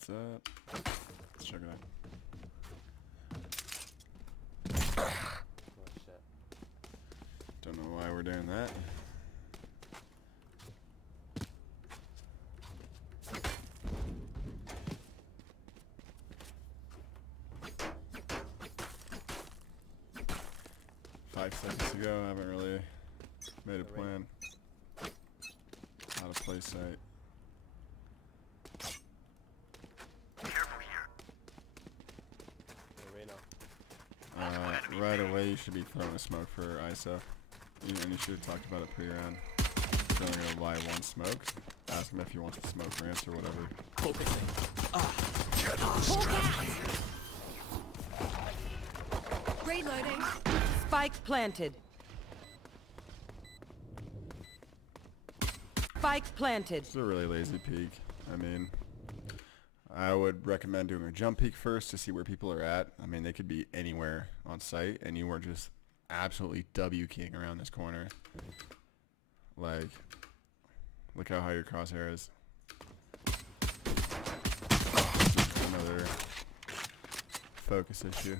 what's up? Let's check it out. Oh shit. Don't know why we're doing that. Five seconds ago, I haven't really made a plan. Not a play site. Right away, you should be throwing a smoke for ISO. And you should have talked about it pre-round. He's only gonna buy one smoke. Ask him if he wants to smoke ramps or whatever. Focusing. Reloading. Spike planted. Spike planted. It's a really lazy peek. I mean, I would recommend doing a jump peek first to see where people are at. I mean, they could be anywhere on site, and you are just absolutely W-keying around this corner. Like, look how high your crosshair is. Another focus issue.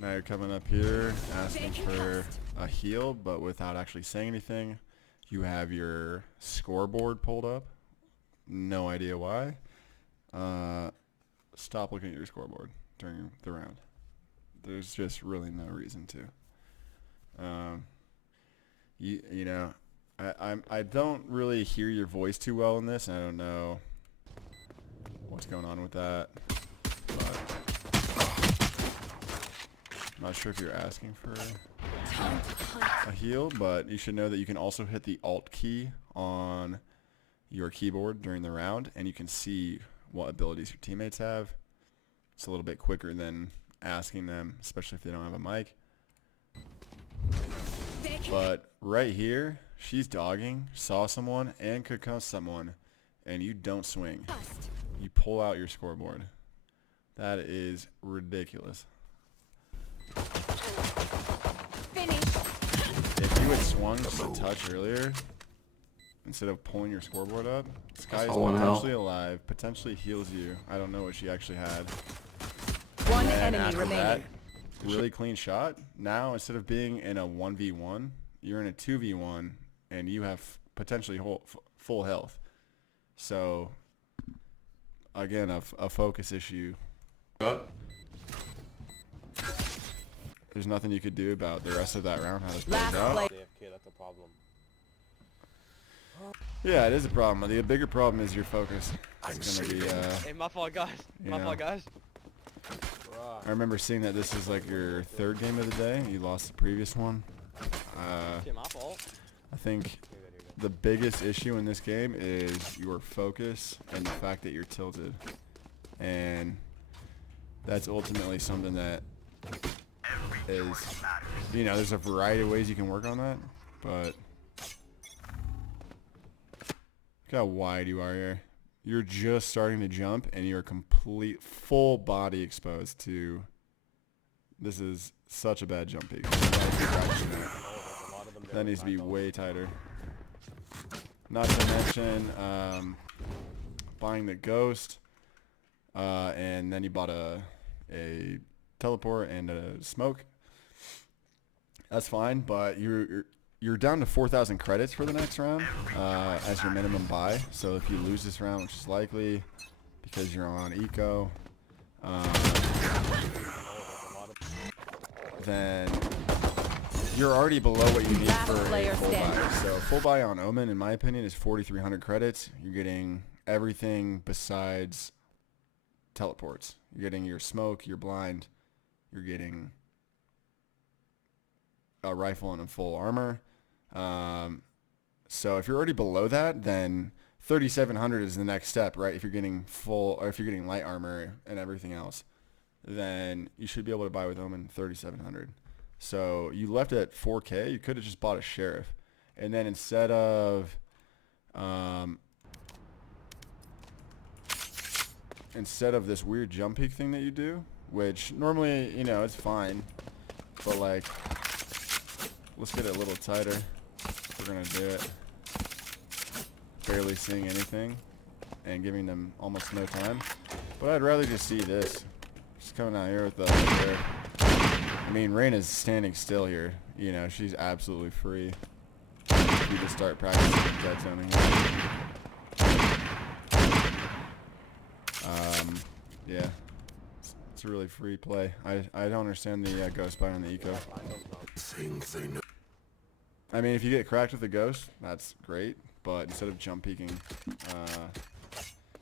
Now you're coming up here asking for a heal, but without actually saying anything. You have your scoreboard pulled up. No idea why. Stop looking at your scoreboard during the round. There's just really no reason to. You know, I don't really hear your voice too well in this, and I don't know what's going on with that. But I'm not sure if you're asking for a heal, but you should know that you can also hit the Alt key on your keyboard during the round, and you can see what abilities your teammates have. It's a little bit quicker than asking them, especially if they don't have a mic. But right here, she's dogging, saw someone, and could come someone, and you don't swing. You pull out your scoreboard. That is ridiculous. If you had swung just a touch earlier, instead of pulling your scoreboard up, this guy is potentially alive, potentially heals you. I don't know what she actually had. One and enemy remaining. That, really clean shot. Now, instead of being in a 1v1, you're in a 2v1, and you have potentially full health. So, again, a focus issue. There's nothing you could do about the rest of that round. How this plays out. AFK, that's a problem. Yeah, it is a problem. The bigger problem is your focus. It's gonna be, Hey, my fault, guys. My fault, guys. I remember seeing that this is like your third game of the day. You lost the previous one. Shit, my fault. I think the biggest issue in this game is your focus and the fact that you're tilted. And that's ultimately something that is, you know, there's a variety of ways you can work on that, but look how wide you are here. You're just starting to jump, and you're complete full body exposed to. This is such a bad jump peak. That needs to be way tighter. Not to mention buying the ghost, and then you bought a teleport and a smoke. That's fine, but you're down to 4,000 credits for the next round as your minimum buy. So if you lose this round, which is likely because you're on eco, then you're already below what you need for a full buy. So full buy on Omen, in my opinion, is 4,300 credits. You're getting everything besides teleports. You're getting your smoke, your blind, you're getting a rifle and a full armor. So if you're already below that, then 3,700 is the next step, right? If you're getting full, or if you're getting light armor and everything else, then you should be able to buy with Omen 3,700. So you left at 4K. You could have just bought a sheriff, and then instead of this weird jump peak thing that you do, which normally, you know, it's fine, but like, let's get it a little tighter. We're gonna do it. Barely seeing anything. and giving them almost no time. But I'd rather just see this. She's coming out here with the there. I mean, Reyna's standing still here. You know, she's absolutely free. You just start practicing dead zoning. Yeah. It's a really free play. I don't understand the ghost buy on the eco. I mean, if you get cracked with the ghost, that's great. But instead of jump peeking,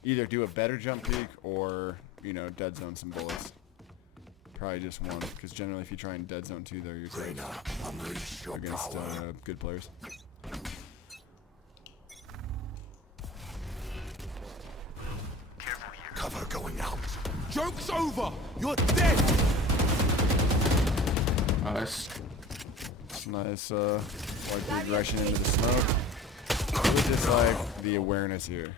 either do a better jump peek or, you know, dead zone some bullets. Probably just one, because generally if you try and dead zone two, they're usually against good players. Cover going out. Joke's over. You're dead. Nice. Nice, like the aggression into the smoke. It was just like the awareness here.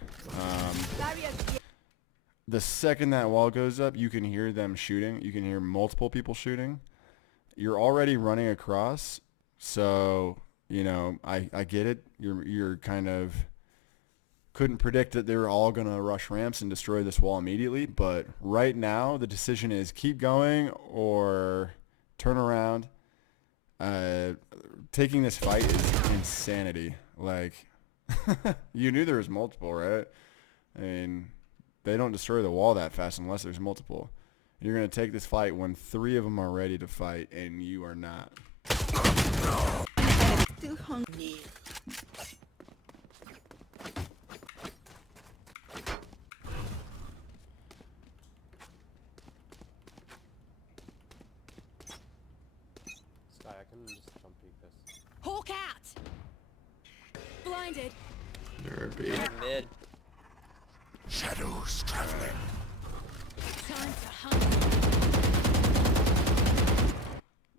The second that wall goes up, you can hear them shooting. You can hear multiple people shooting. You're already running across, so you know I get it. You're kind of couldn't predict that they were all gonna rush ramps and destroy this wall immediately. But right now, the decision is keep going or turn around. Taking this fight is insanity. Like, you knew there was multiple, right? I mean, they don't destroy the wall that fast unless there's multiple. You're going to take this fight when 3 of them are ready to fight, and you are not. Too hungry. Sky, I can just jump peek this. Hawk out! Blinded. Mid. Shadows traveling. Time to hunt.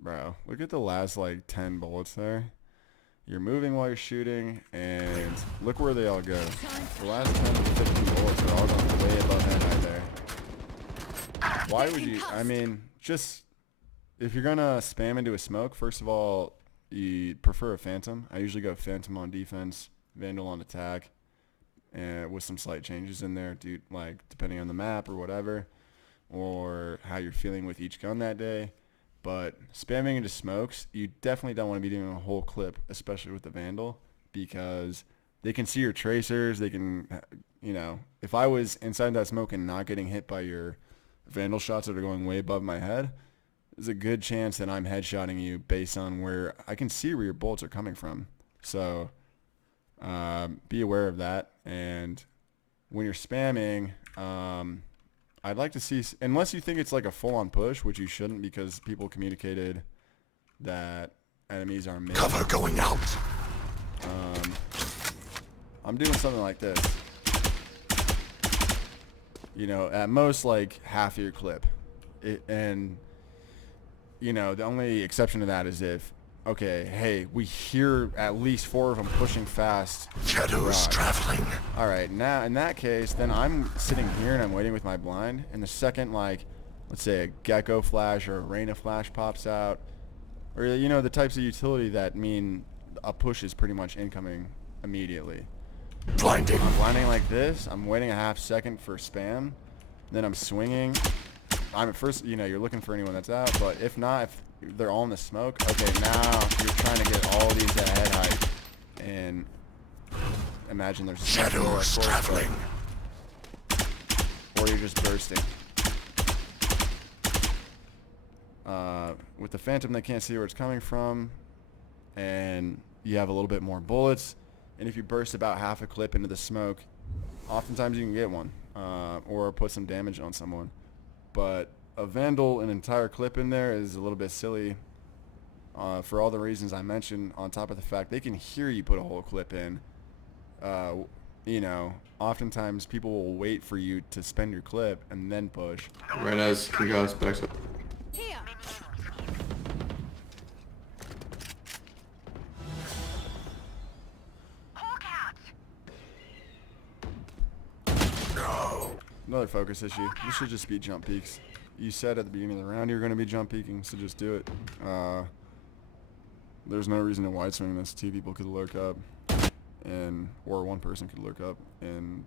Bro, look at the last, like, 10 bullets there. You're moving while you're shooting, and look where they all go. The last 10 to 15 bullets are all going way above head high there. Why would you... I mean, just... If you're going to spam into a smoke, first of all, you prefer a Phantom. I usually go Phantom on defense, Vandal on attack, and with some slight changes in there, dude, like, depending on the map or whatever, or how you're feeling with each gun that day. But spamming into smokes, you definitely don't want to be doing a whole clip, especially with the Vandal, because they can see your tracers. They can, you know, if I was inside that smoke and not getting hit by your Vandal shots that are going way above my head, there's a good chance that I'm headshotting you based on where I can see where your bullets are coming from. So be aware of that. And when you're spamming, I'd like to see, unless you think it's like a full-on push, which you shouldn't because people communicated that enemies are mid. Cover going out. I'm doing something like this. You know, at most like half of your clip. And, you know, the only exception to that is if, okay, hey, we hear at least 4 of them pushing fast. Shadows traveling. All right, now in that case, then I'm sitting here and I'm waiting with my blind. And the second, like, let's say a Gecko flash or a Reyna flash pops out, or, you know, the types of utility that mean a push is pretty much incoming immediately. Blinding. I'm blinding like this. I'm waiting a half second for spam. Then I'm swinging. I'm at first, you know, you're looking for anyone that's out, but if not, if they're all in the smoke, okay, now you're trying to get all these at head height, and imagine there's shadows traveling, or you're just bursting. With the Phantom, they can't see where it's coming from, and you have a little bit more bullets, and if you burst about half a clip into the smoke, oftentimes you can get one, or put some damage on someone. But a Vandal, an entire clip in there is a little bit silly for all the reasons I mentioned, on top of the fact they can hear you put a whole clip in. You know, oftentimes people will wait for you to spend your clip and then push. Right as he goes back up. Here. Another focus issue. This should just be jump peaks. You said at the beginning of the round you were going to be jump peeking, so just do it. There's no reason to wide swing this. 2 people could lurk up, or 1 person could lurk up, and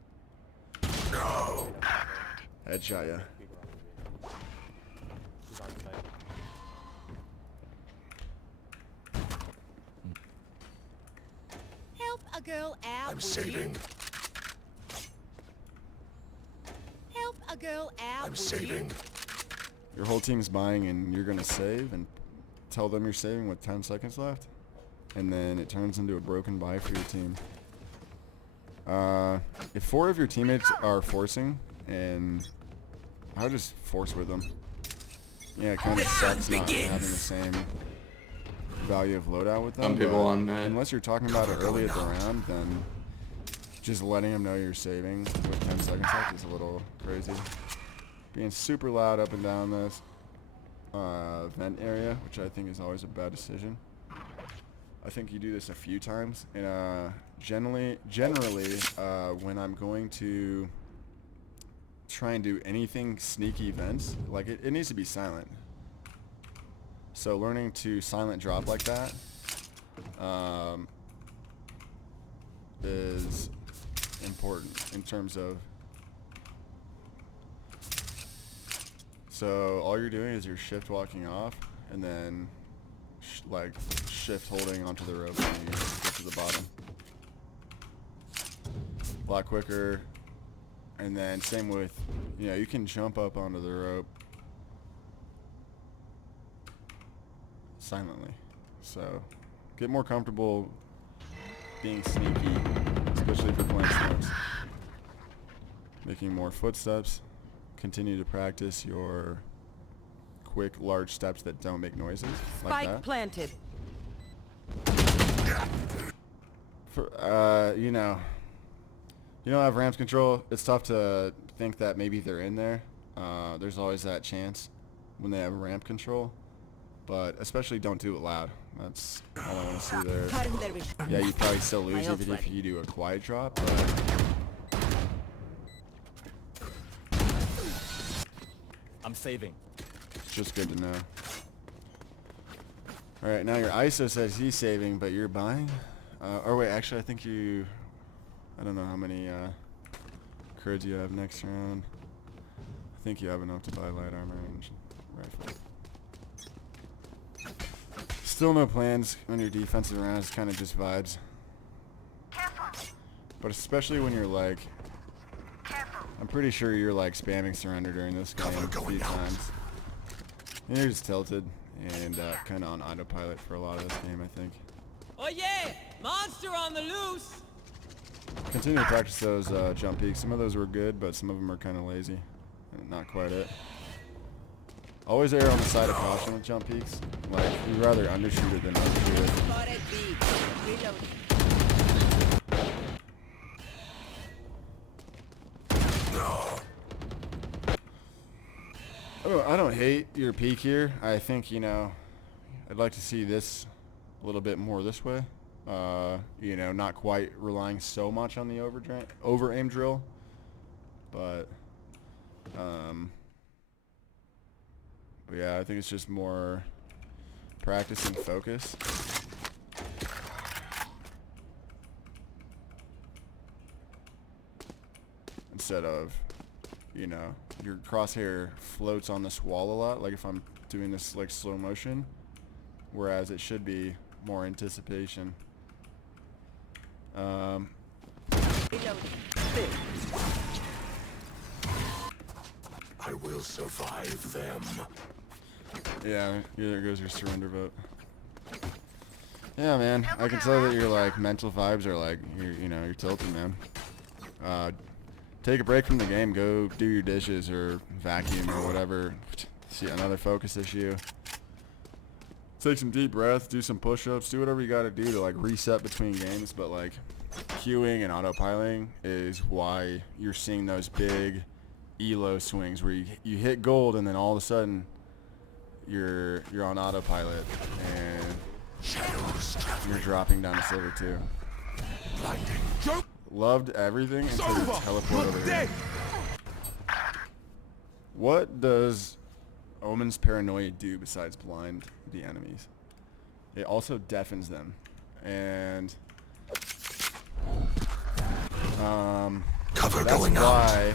Headshot ya. People on the video. He's on site. Help a girl out. I'm saving. Help a girl out. I'm saving. Your whole team's buying and you're gonna save and tell them you're saving with 10 seconds left, and then it turns into a broken buy for your team. If 4 of your teammates are forcing, and I would just force with them. Yeah, it kind of sucks not having the same value of loadout with them. Some people but on mid. unless you're talking about it early at the round, then just letting them know you're saving with 10 seconds left is a little crazy. Being super loud up and down this vent area, which I think is always a bad decision. I think you do this a few times, and generally, when I'm going to try and do anything sneaky vents, like it needs to be silent. So learning to silent drop like that is important in terms of. So all you're doing is you're shift walking off, and then like shift holding onto the rope and you get to the bottom. A lot quicker. And then same with, you know, you can jump up onto the rope silently. So get more comfortable being sneaky, especially if you're playing smokes. Making more footsteps. Continue to practice your quick, large steps that don't make noises like Spike that. planted. For, you know, you don't have ramps control. It's tough to think that maybe they're in there. There's always that chance when they have ramp control, but especially don't do it loud. That's all I want to see there. Yeah, you probably still lose even if you do a quiet drop, but I'm saving. it's just good to know. All right, now your ISO says he's saving, but you're buying. Or wait, actually, I think you. I don't know how many creds you have next round. I think you have enough to buy light armor and rifle. Still no plans on your defensive round. It's kind of just vibes. But especially when you're like, I'm pretty sure you're like spamming surrender during this game a few times. And you're just tilted and kind of on autopilot for a lot of this game, I think. Oh yeah! Monster on the loose! Continue to practice those jump peaks. Some of those were good, but some of them are kind of lazy. And not quite it. Always err on the side of caution with jump peaks. Like, you'd rather undershoot it than overshoot it. Spotted B. Reloading. I don't hate your peak here. I think, you know, I'd like to see this a little bit more this way. You know, not quite relying so much on the over aim drill, but yeah, I think it's just more practice and focus. Instead of, you know, your crosshair floats on this wall a lot, like if I'm doing this like slow motion, whereas it should be more anticipation. I will survive them. Yeah, there goes your surrender vote. Yeah, man, I can tell that your like mental vibes are like you're tilted, man. Take a break from the game, go do your dishes or vacuum or whatever. See another focus issue. Take some deep breaths, do some push-ups, do whatever you got to do to like reset between games. But like queuing and autopiloting is why you're seeing those big elo swings where you hit gold and then all of a sudden you're on autopilot and you're dropping down to silver 2. Loved everything until you teleport over here. What does Omen's Paranoia do besides blind the enemies? It also deafens them, and Cover that's going why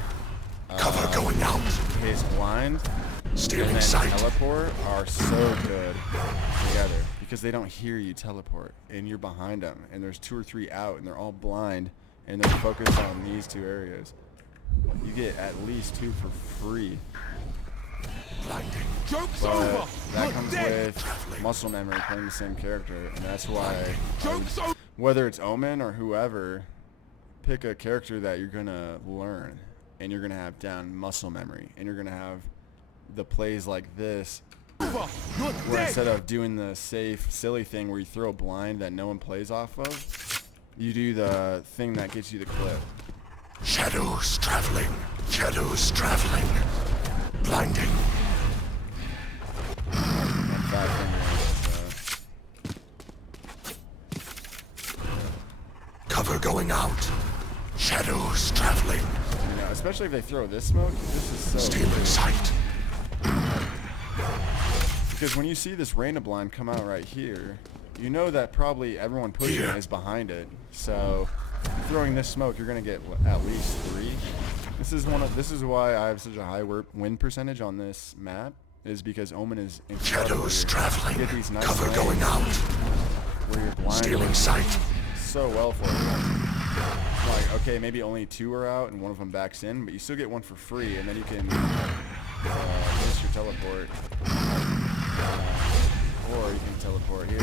Cover going out. his blind, Stealing and then sight. teleport are so good together because they don't hear you teleport, and you're behind them, and there's 2 or 3 out, and they're all blind, and they're focused on these 2 areas. You get at least 2 for free. Blinding. Joke's But over. that You're comes dead. with Traveling. muscle memory playing the same character, and that's why Joke's over. whether it's Omen or whoever, pick a character that you're gonna learn, and you're gonna have down muscle memory, and you're gonna have the plays like this, You're where dead. instead of doing the safe, silly thing where you throw a blind that no one plays off of, you do the thing that gets you the clip. Shadows traveling. Shadows traveling. Blinding. And Fat Finger is, Cover going out. Shadows traveling. you know, especially if they throw this smoke, this is so Stealing cool. sight. Because when you see this random blind come out right here, you know that probably everyone pushing Here. is behind it. So throwing this smoke, you're gonna get at least 3. This is why I have such a high win percentage on this map, is because Omen is incredible. Shadows You traveling. get these nice Cover lanes going out. where you're blind Stealing sight. so well for you. Like, okay, maybe only 2 are out and one of them backs in, but you still get 1 for free, and then you can miss your teleport. Or you can teleport here.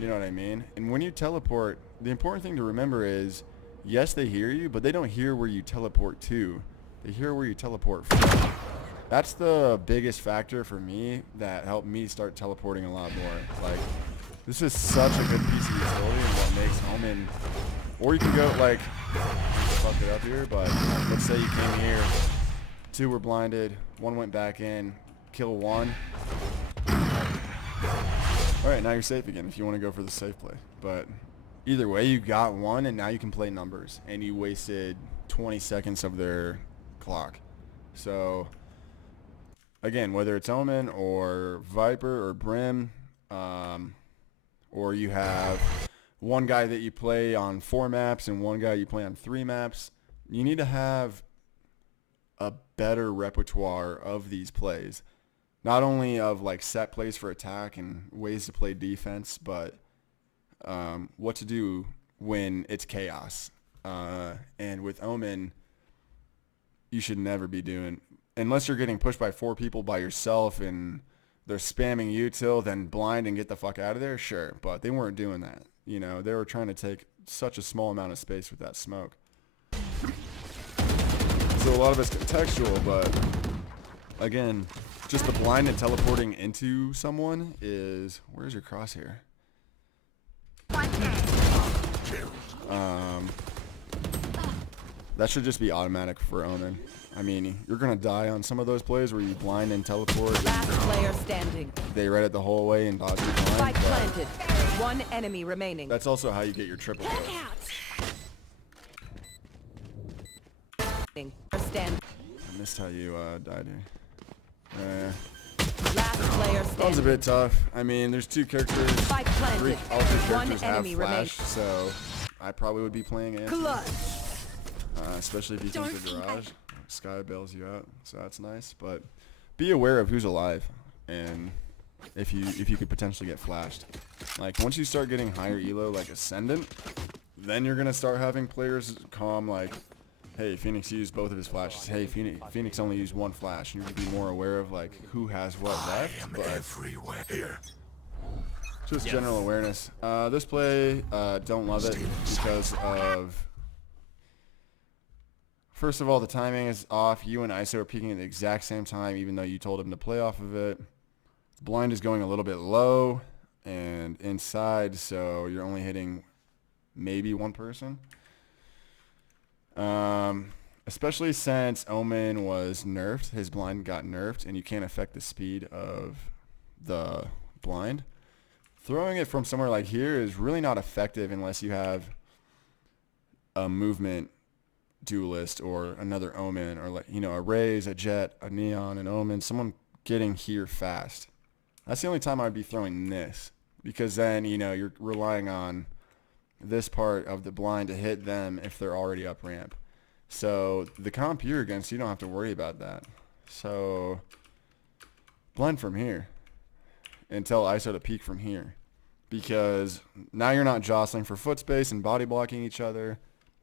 You know what I mean? And when you teleport, the important thing to remember is, yes, they hear you, but they don't hear where you teleport to. They hear where you teleport from. That's the biggest factor for me that helped me start teleporting a lot more. Like, this is such a good piece of utility and what makes Omen. Or you can go, like, fuck it up here, but let's say you came here, 2 were blinded, 1 went back in, kill 1. Alright, now you're safe again if you want to go for the safe play. But either way, you got 1, and now you can play numbers. And you wasted 20 seconds of their clock. So, again, whether it's Omen or Viper or Brim, or you have one guy that you play on 4 maps and one guy you play on 3 maps, you need to have a better repertoire of these plays. Not only of like set plays for attack and ways to play defense, but what to do when it's chaos. And with Omen, you should never be doing, unless you're getting pushed by 4 people by yourself and they're spamming util, then blind and get the fuck out of there, sure. But they weren't doing that. You know, they were trying to take such a small amount of space with that smoke. So a lot of it's contextual, but again, just the blind and teleporting into someone is, where's your crosshair? That should just be automatic for Omen. I mean, you're gonna die on some of those plays where you blind and teleport. Last player standing. They read it the whole way and dodge your blind. Spike But planted. 1 enemy remaining. that's also how you get your triple kill. Stand. I missed how you died here. Last player That was a standing. bit tough. I mean, there's 2 characters. Spike planted. All 3 1 characters have enemy flash, remaining. so I probably would be playing Anthony. Clutch. Especially if you Don't think the think garage. Sky bails you out, so that's nice. But be aware of who's alive, and if you could potentially get flashed. Like once you start getting higher elo, like Ascendant, then you're gonna start having players calm like, hey, Phoenix used both of his flashes. Hey, Phoenix only used 1 flash. You need to be more aware of like who has what I left. am But everywhere. Here. just general awareness. This play, don't love it because of, first of all, the timing is off. You and ISO are peaking at the exact same time, even though you told him to play off of it. Blind is going a little bit low and inside, so you're only hitting maybe 1 person. Especially since Omen was nerfed, his blind got nerfed, and you can't affect the speed of the blind. Throwing it from somewhere like here is really not effective unless you have a movement duelist or another Omen, or like, you know, a Raze, a Jet, a Neon, an Omen, someone getting here fast. That's the only time I'd be throwing this, because then, you know, you're relying on this part of the blind to hit them if they're already up ramp. So the comp you're against, you don't have to worry about that. So blend from here and tell ISO to peek from here, because now you're not jostling for foot space and body blocking each other,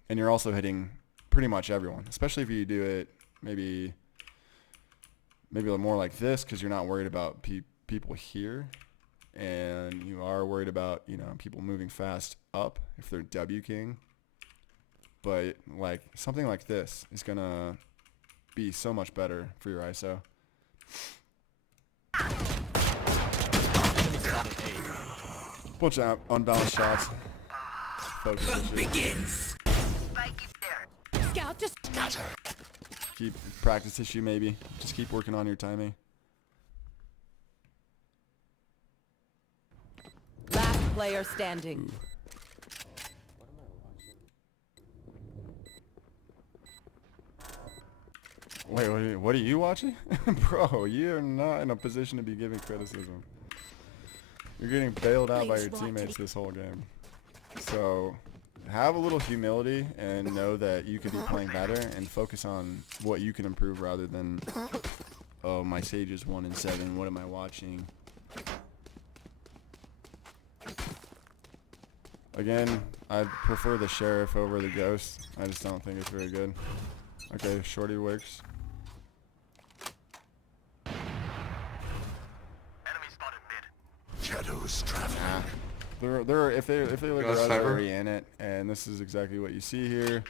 and you're also hitting pretty much everyone, especially if you do it maybe a little more like this, because you're not worried about people here, and you are worried about, you know, people moving fast up if they're W king. But like something like this is gonna be so much better for your ISO. Bunch of unbalanced shots. Focus begins. Scout, just Keep practice issue maybe. Just keep working on your timing. Last player standing. Wait, what are you watching? Bro, you're not in a position to be giving criticism. You're getting bailed out by your teammates this whole game. So have a little humility and know that you could be playing better, and focus on what you can improve rather than, oh, my Sage is 1-7, what am I watching? Again, I prefer the Sheriff over the Ghost. I just don't think it's very good. Okay, Shorty works. Shadows traveling. They're if they look Ghost around, they're Cyber? already in it, and this is exactly what you see here.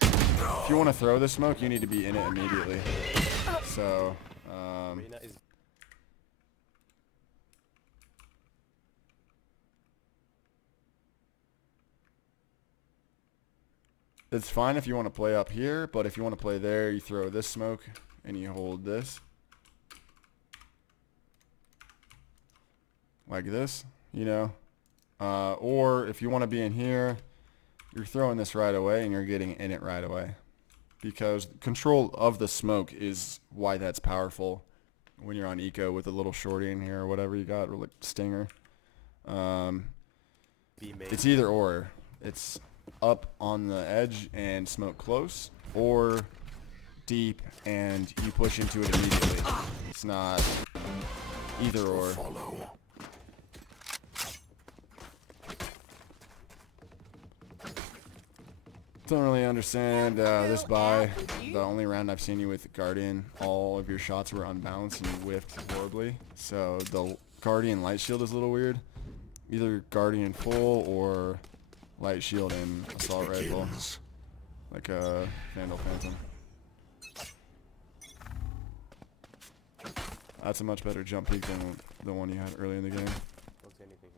If you want to throw the smoke, you need to be in it immediately. So, Reyna is it's fine if you want to play up here, but if you want to play there, you throw this smoke and you hold this. Like this, you know. Or if you want to be in here, you're throwing this right away and you're getting in it right away. Because control of the smoke is why that's powerful when you're on eco with a little shorty in here or whatever you got, or like stinger. B main. It's either or. It's up on the edge and smoke close, or deep and you push into it immediately. It's not either or. Follow. Don't really understand this buy. The only round I've seen you with Guardian, all of your shots were unbalanced and you whiffed horribly. So the Guardian light shield is a little weird. Either Guardian full or light shield and assault rifle, like a Vandal Phantom. That's a much better jump peak than the one you had earlier in the game. Don't see anything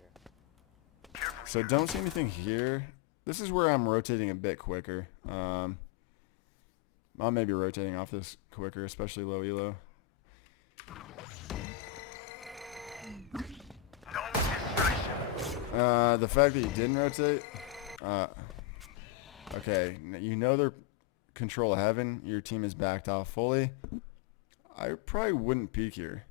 here. So don't see anything here. This is where I'm rotating a bit quicker. I'll maybe rotating off this quicker, especially low elo. The fact that you didn't rotate, okay, you know they're control heaven. Your team is backed off fully. I probably wouldn't peek here.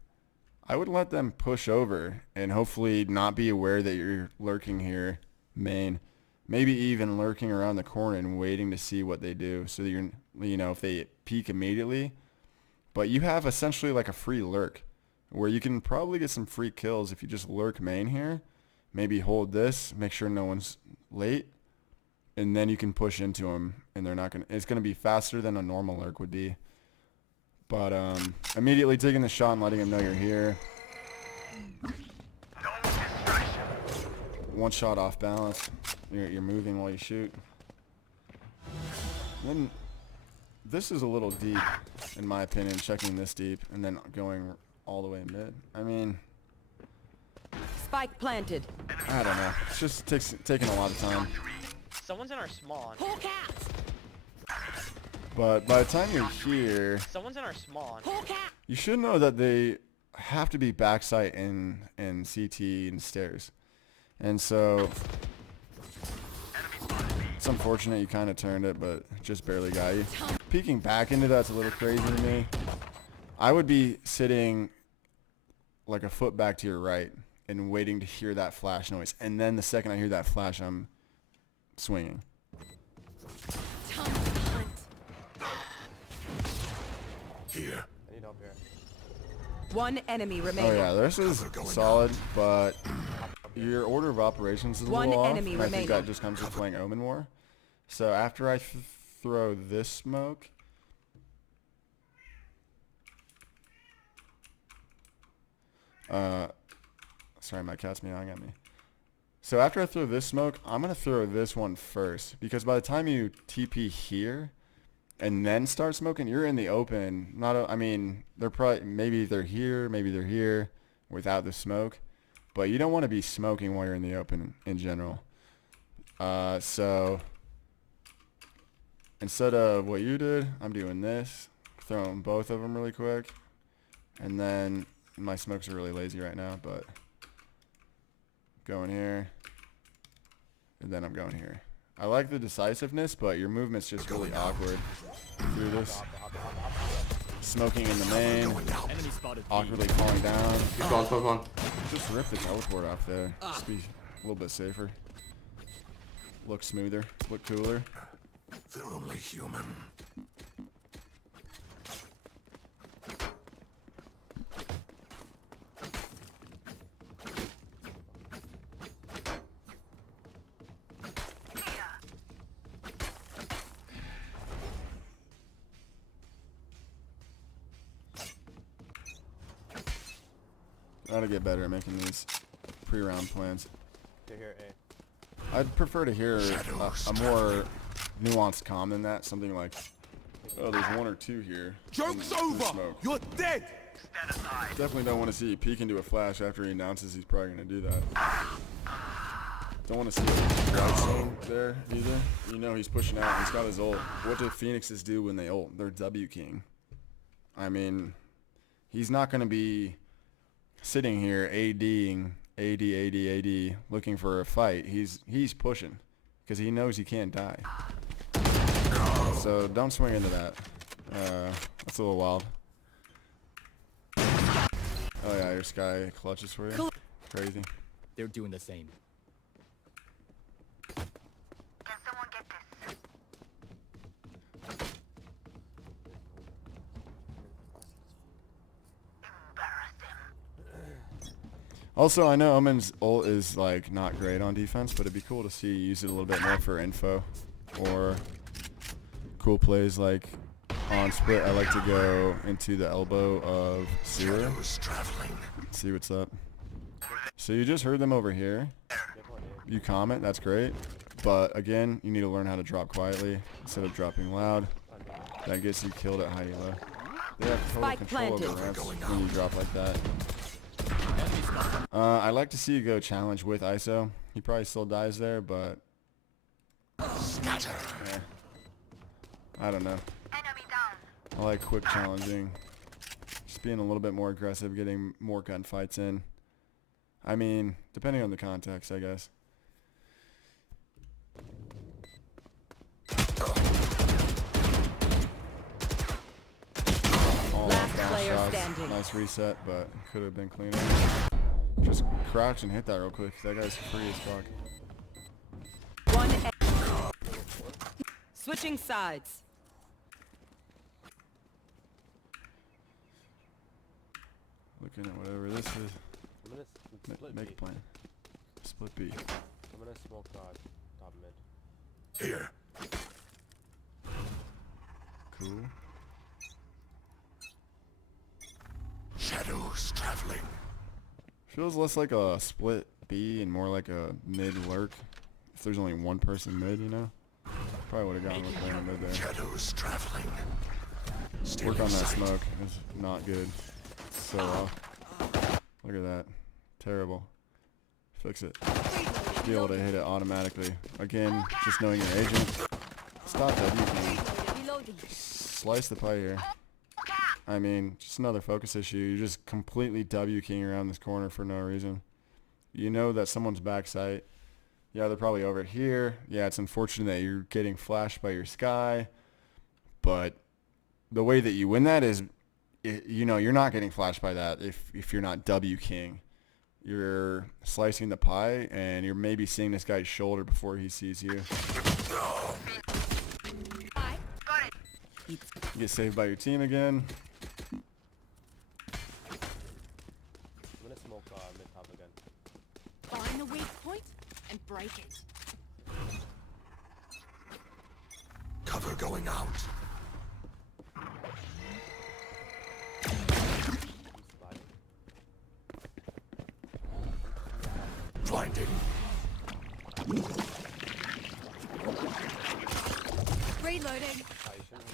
I would let them push over and hopefully not be aware that you're lurking here main. Maybe even lurking around the corner and waiting to see what they do, so that you're, you know, if they peek immediately. But you have essentially like a free lurk, where you can probably get some free kills if you just lurk main here. Maybe hold this, make sure no one's late, and then you can push into them, and they're not gonna. It's gonna be faster than a normal lurk would be. But immediately taking the shot and letting them know you're here. One shot off balance. You're moving while you shoot. Then this is a little deep, in my opinion, checking this deep and then going all the way mid. I mean, Spike planted. I don't know. It's just taking a lot of time. Someone's in our spawn. Hawk out. But by the time you're here, Someone's in our spawn. Hawk out. you should know that they have to be backside in CT and stairs. And so it's unfortunate you kind of turned it, but just barely got you. Peeking back into that's a little crazy to me. I would be sitting like a foot back to your right and waiting to hear that flash noise. And then the second I hear that flash, I'm swinging. Time to hunt. Here. I need help here. One enemy Oh remaining. yeah, this is solid, but your order of operations is a One little off. enemy And I think remaining. that just comes with playing Omen more. So after I throw this smoke, sorry, my cat's meowing at me. So after I throw this smoke, I'm gonna throw this one first, because by the time you TP here and then start smoking, you're in the open. I mean, they're probably, maybe they're here without the smoke, but you don't want to be smoking while you're in the open in general. So instead of what you did, I'm doing this, throwing both of them really quick, and then my smokes are really lazy right now, but going here, and then I'm going here. I like the decisiveness, but your movement's just really awkward through this. Smoking in the main, awkwardly falling down. Spawn. Just rip the teleport off there. Just be a little bit safer. Look smoother, look cooler. They're only human. Gotta get better at making these pre-round plans. They're here, A. I'd prefer to hear a more nuanced comm than that. Something like, oh, there's one or two here. Joke's and over! smoke. You're dead! Definitely don't want to see you peek into a flash after he announces he's probably going to do that. Don't want to see a right zone there either. You know he's pushing out. He's got his ult. What do Phoenixes do when they ult? They're W King. I mean, he's not going to be sitting here ADing, AD, looking for a fight. He's pushing because he knows he can't die. So don't swing into that. That's a little wild. Oh yeah, your Sky clutches for you. Crazy. They're doing the same. Can someone get this? Embarrassing. Also, I know Omen's ult is like not great on defense, but it'd be cool to see you use it a little bit more for info or cool plays like on split. I like to go into the elbow of Sewer. Shadows traveling. See what's up. So you just heard them over here. You comment, that's great. But again, you need to learn how to drop quietly instead of dropping loud. That gets you killed at high elo. They have total Spike control over planted. ramps when you drop like that. I'd like to see you go challenge with ISO. He probably still dies there, but Scatter. yeah. I don't know. Enemy down. I like quick challenging. Just being a little bit more aggressive, getting more gunfights in. I mean, depending on the context, I guess. All Last fast player shots. standing. Nice reset, but could have been cleaner. Just crouch and hit that real quick. That guy's free as fuck. One. Switching sides. Looking at whatever this is. I'm gonna split Make B. a plan. Split B. I'm gonna smoke top mid. Here. Cool. Shadows traveling. Feels less like a split B and more like a mid lurk. If there's only one person mid, you know? Probably would have gone with playing a mid there. Shadows traveling. Work on that smoke. It's not good. So off. Look at that. Terrible. Fix it. Be able to hit it automatically. Again, just knowing your agent. Stop that. You can slice the pie here. I mean, just another focus issue. You're just completely W keying around this corner for no reason. You know that someone's backside. Yeah, they're probably over here. Yeah, it's unfortunate that you're getting flashed by your Sky. But the way that you win that is, you know, you're not getting flashed by that if you're not W king. You're slicing the pie, and you're maybe seeing this guy's shoulder before he sees you. You get saved by your team again.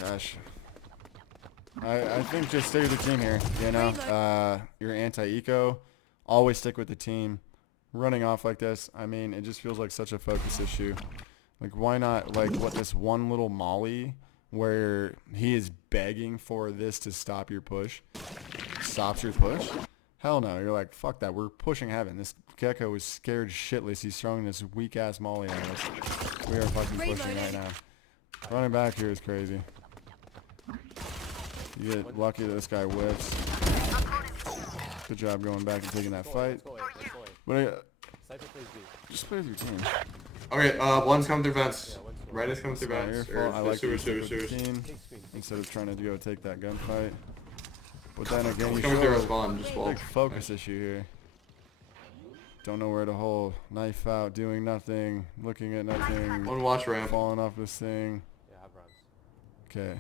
Gosh. I think just stay with the team here, you know. You're anti-eco. Always stick with the team. Running off like this, I mean, it just feels like such a focus issue. Like, why not, like, what, this one little molly where he is begging for this to stop your push? Stops your push? Hell no. You're like, fuck that. We're pushing heaven. This gecko is scared shitless. He's throwing this weak-ass molly at us. We are fucking pushing right now. Running back here is crazy. You get lucky that this guy whips. Good job going back and taking that fight. But just play with your team. Okay, one's coming through vents. Right is coming through vents. I like to sewers, stick sewers, with the sewers. team instead of trying to go take that gunfight. But then again, you Coming through our show spawn, just a wall. big focus issue here. Don't know where to hold. Knife out, doing nothing, looking at nothing, One watch ramp. falling off this thing. Yeah, have ramps. Okay.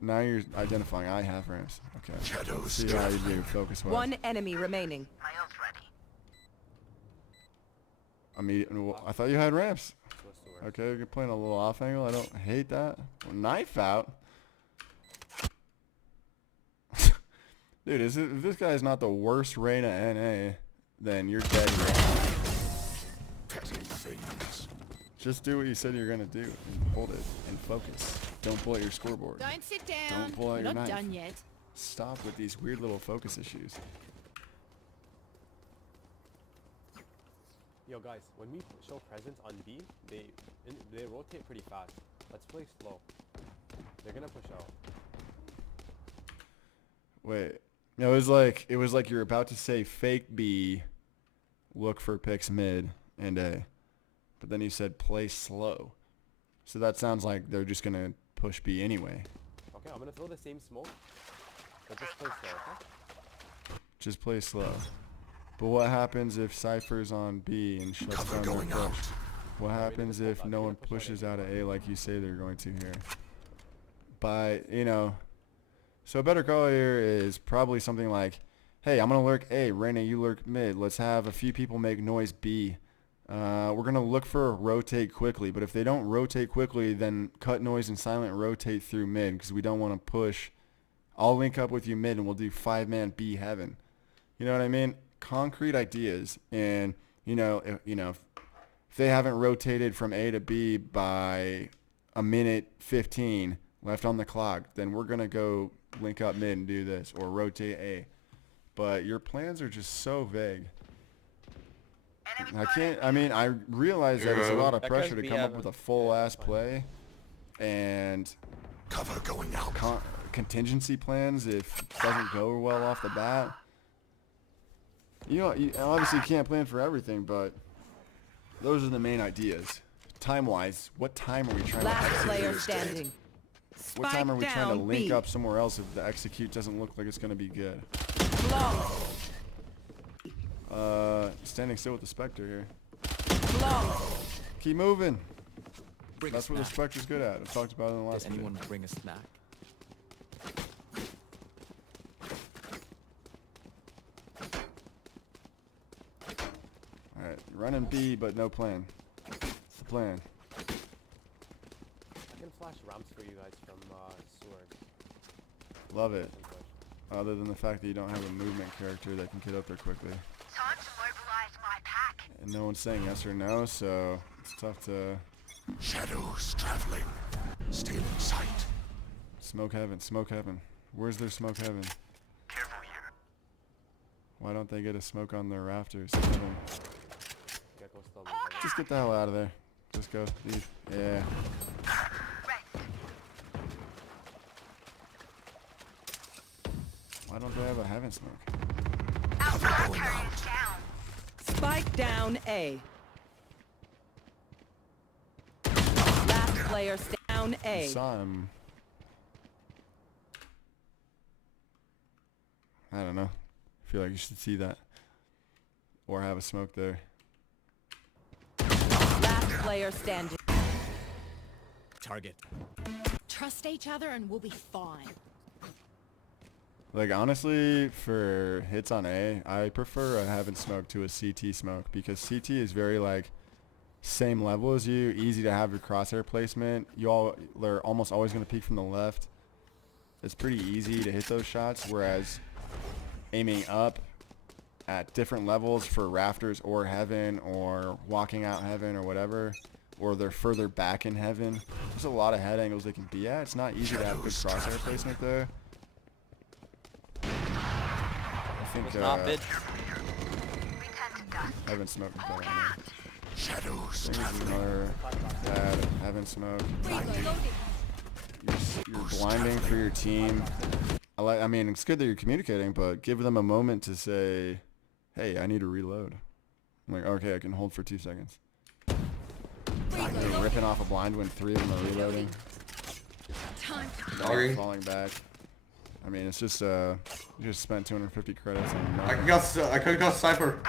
Now you're identifying I have ramps. Okay. See how you do focus wise. One enemy remaining. My ult's ready. I thought you had ramps. Supposed to work. Okay, you're playing a little off angle. I don't hate that. Well, knife out. Dude, if this guy's not the worst Reyna NA, then you're dead. Just do what you said you're gonna do and hold it and focus. Don't pull out your scoreboard. Don't sit down. Don't pull out your Not knife. done yet. Stop with these weird little focus issues. Yo guys, when we show presence on B, they rotate pretty fast. Let's play slow. They're gonna push out. Wait. No, it was like you're about to say fake B, look for picks mid and A. But then you said play slow. So that sounds like they're just gonna push B anyway. Okay, I'm gonna throw the same smoke, but just play slow, okay? Just play slow. But what happens if Cypher's on B and shuts down their push? What happens if no one pushes out of A like you say they're going to here? So a better call here is probably something like, hey, I'm going to lurk A, Reyna, you lurk mid. Let's have a few people make noise B. We're going to look for a rotate quickly, but if they don't rotate quickly, then cut noise and silent rotate through mid because we don't want to push. I'll link up with you mid and we'll do 5-man B heaven. You know what I mean? Concrete ideas. And, if they haven't rotated from A to B by a minute 15 left on the clock, then we're going to go link up mid and do this or rotate A. But your plans are just so vague. I realize that it's a lot of That pressure guy's to come up B with a full ass play and Cover going out. contingency plans if it doesn't go well off the bat. You obviously can't plan for everything, but those are the main ideas. Time-wise, what time are we trying to Last execute? player standing. What time are we Spike trying to down link B. up somewhere else if the execute doesn't look like it's going to be good? Flawless. Standing still with the Spectre here. Flawless. Keep moving. Bring That's a what the snack. Spectre's good at. I've talked about it in the last Does video. anyone bring a snack? Alright, running B, but no plan. What's the plan? I can flash ramps for you guys from sewers. Love it. And push. Other than the fact that you don't have a movement character that can get up there quickly. Time to mobilize my pack. And no one's saying yes or no, so it's tough to Shadows traveling. Still in sight. smoke heaven, smoke heaven. Where's their smoke heaven? Careful here. Why don't they get a smoke on their rafters? Hit 'em. Gecko's still moving. Just get the hell out of there. Just go. Leave. Yeah. Why don't they have a heaven smoke? Outside carriers down. Spike down A. Last player down I A. saw him. I don't know. I feel like you should see that. Or have a smoke there. Last player standing. Target. Trust each other and we'll be fine. Like, honestly, for hits on A, I prefer a heaven smoke to a CT smoke because CT is very, like, same level as you, easy to have your crosshair placement. You all are almost always going to peek from the left. it's pretty easy to hit those shots, whereas aiming up at different levels for rafters or heaven or walking out heaven or whatever, or they're further back in heaven, there's a lot of head angles they can be at. It's not easy to have good crosshair placement there. I think Was not bid. heaven smoke is better. Shadows There's another bad heaven smoke. You're blinding for your team. I mean, it's good that you're communicating, but give them a moment to say, hey, I need to reload. I'm like, okay, I can hold for 2 seconds. You're ripping off a blind when 3 of them are reloading. Dogging. Falling back. I mean, it's just, you just spent 250 credits on I could have got Cypher.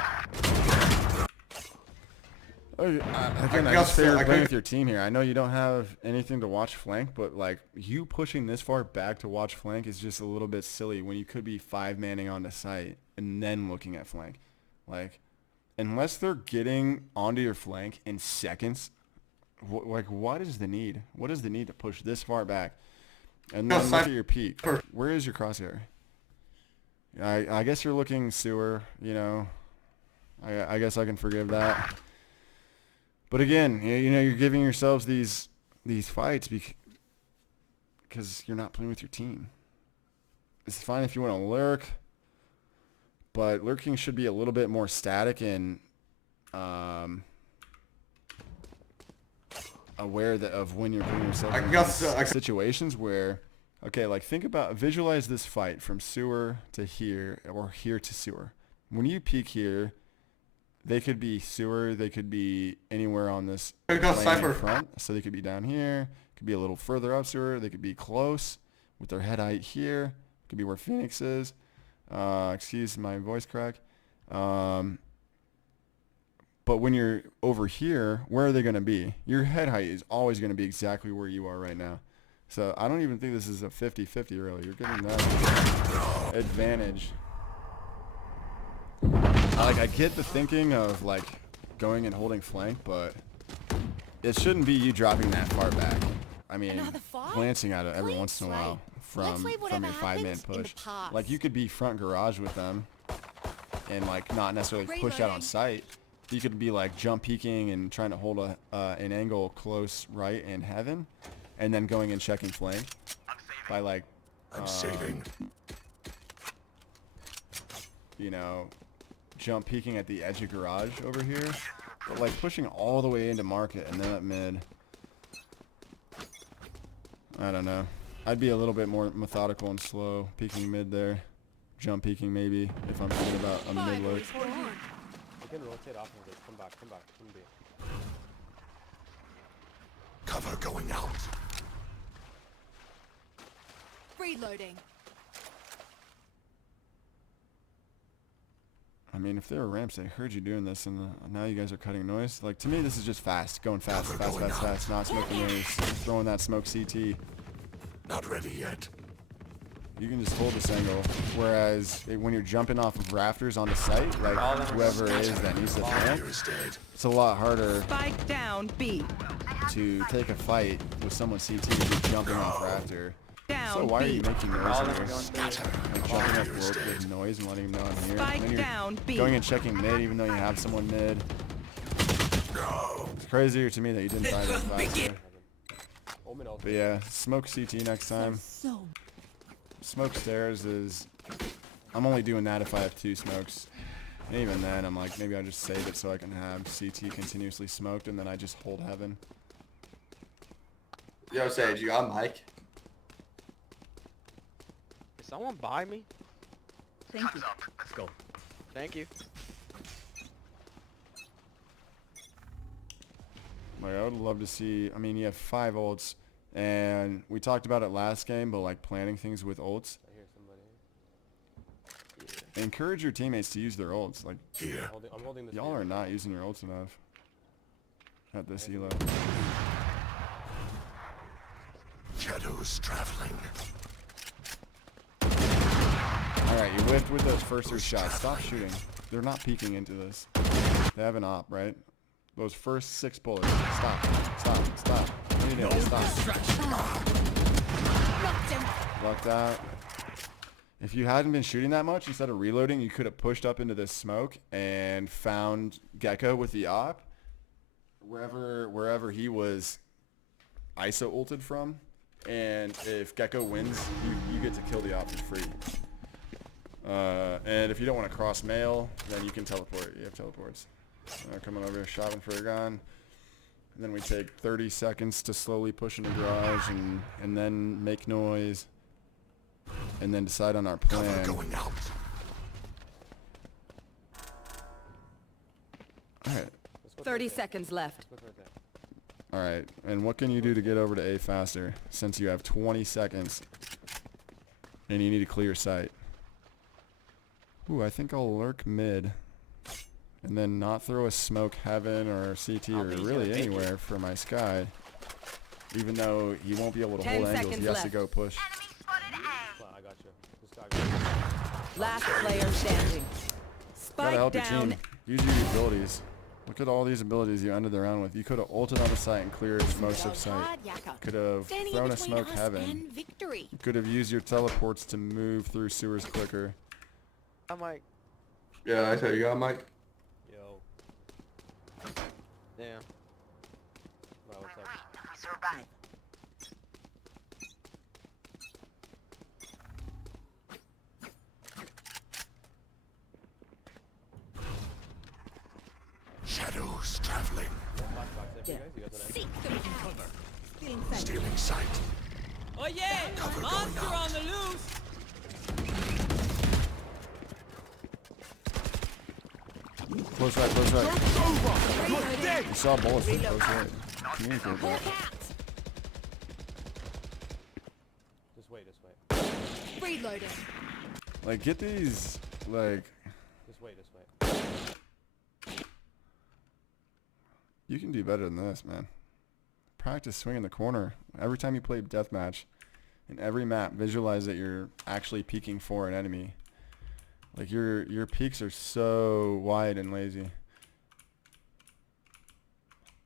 Again, I just say you're playing with your team here. I know you don't have anything to watch flank, but like you pushing this far back to watch flank is just a little bit silly when you could be 5-manning on the site and then looking at flank. Like, unless they're getting onto your flank in seconds, what is the need? What is the need to push this far back and then look at your peak? Where is your crosshair? I guess you're looking sewer, you know. I guess I can forgive that. But again, you know, you're giving yourselves these fights because you're not playing with your team. It's fine if you want to lurk, but lurking should be a little bit more static and aware of when you're putting yourself in situations where, okay, like visualize this fight from sewer to here or here to sewer. When you peek here, they could be sewer, they could be anywhere on this plane in front. So they could be down here, could be a little further up sewer, they could be close with their head height here, could be where Phoenix is. Excuse my voice crack. But when you're over here, where are they going to be? Your head height is always going to be exactly where you are right now. So I don't even think this is a 50-50 really. You're getting that advantage. Like, I get the thinking of like going and holding flank, but it shouldn't be you dropping that far back. I mean, glancing at it every once in a while from your 5-man push. Like, you could be front garage with them and like not necessarily push out on sight. You could be like jump peeking and trying to hold an angle close right in heaven, and then going and checking flank by like you know, jump peeking at the edge of garage over here, but like pushing all the way into market and then at mid. I don't know. I'd be a little bit more methodical and slow peeking mid there. Jump peeking maybe if I'm thinking about a mid look. You can rotate off of this. Come back. Come B. cover going out. Reloading. I mean, if they were ramps, I heard you doing this, and now you guys are cutting noise. Like, to me, this is just fast. Going fast, not smoking noise. Throwing that smoke CT. Not ready yet. You can just hold this angle. Whereas, when you're jumping off of rafters on the site, like, whoever it is that needs to ramp, it's a lot harder Spike down B. to take a fight with someone CT who's jumping off rafter. So why are you making noise here? Like jumping up rope with noise and letting him know I'm here. And then you're going and checking mid even though you have someone mid. It's crazier to me that you didn't try this faster. But yeah, smoke CT next time. Smoke stairs is... I'm only doing that if I have 2 smokes. And even then, I'm like, maybe I'll just save it so I can have CT continuously smoked and then I just hold heaven. Yo, Sage, you got Mike? Is someone buy me? Thank you. Let's go. Thank you. Like, I would love to see... I mean, you have 5 ults. And we talked about it last game, but like planning things with ults. I hear somebody. Yeah. Encourage your teammates to use their ults. Like, I'm holding this. y'all are not using your ults enough at this elo. Shadows traveling. Alright, you whiffed with those first 3 shots. Stop shooting. They're not peeking into this. They have an op, right? Those first 6 bullets. Stop. Stop. Stop. Stop. Knocked him. Lucked out. If you hadn't been shooting that much, instead of reloading, you could have pushed up into this smoke and found Gecko with the op wherever he was ISO ulted from. And if Gecko wins, you get to kill the op for free. And if you don't want to cross mail, then you can teleport. You have teleports. Coming over here, shopping for a gun. And then we take 30 seconds to slowly push in the garage and then make noise. And then decide on our plan. Cover going out. Alright. 30 seconds left. Alright. And what can you do to get over to A faster? Since you have 20 seconds. And you need to clear sight. Ooh, I think I'll lurk mid. And then not throw a smoke heaven or CT or really anywhere for my sky. Even though he won't be able to 10 hold angles, he has to left. go push. Enemy spotted A. Well, I got you. This guy Last player standing. Gotta Spike help your down. team. Use your abilities. Look at all these abilities you ended the round with. You could have ulted on the site and cleared most of sight. Could have thrown a smoke heaven. Victory. You could have used your teleports to move through sewers quicker. I'm like, Yeah, I said you got Mike. Yo. damn. Wow, what's up? We survived. Shadows traveling. Flashbacks there for you guys. You guys Seek them out. Being sent. Stealing sight. Oh yeah! Cover Monster going out. on the loose! Close right, close right. Joke's over. You're dead. You saw bullets from close right. Communicate Hawk that. out. Just wait, just wait. Reloading. Like, get these, like, Just wait, just wait. you can do better than this, man. Practice swinging the corner. Every time you play deathmatch, in every map, visualize that you're actually peeking for an enemy. Like, your peaks are so wide and lazy.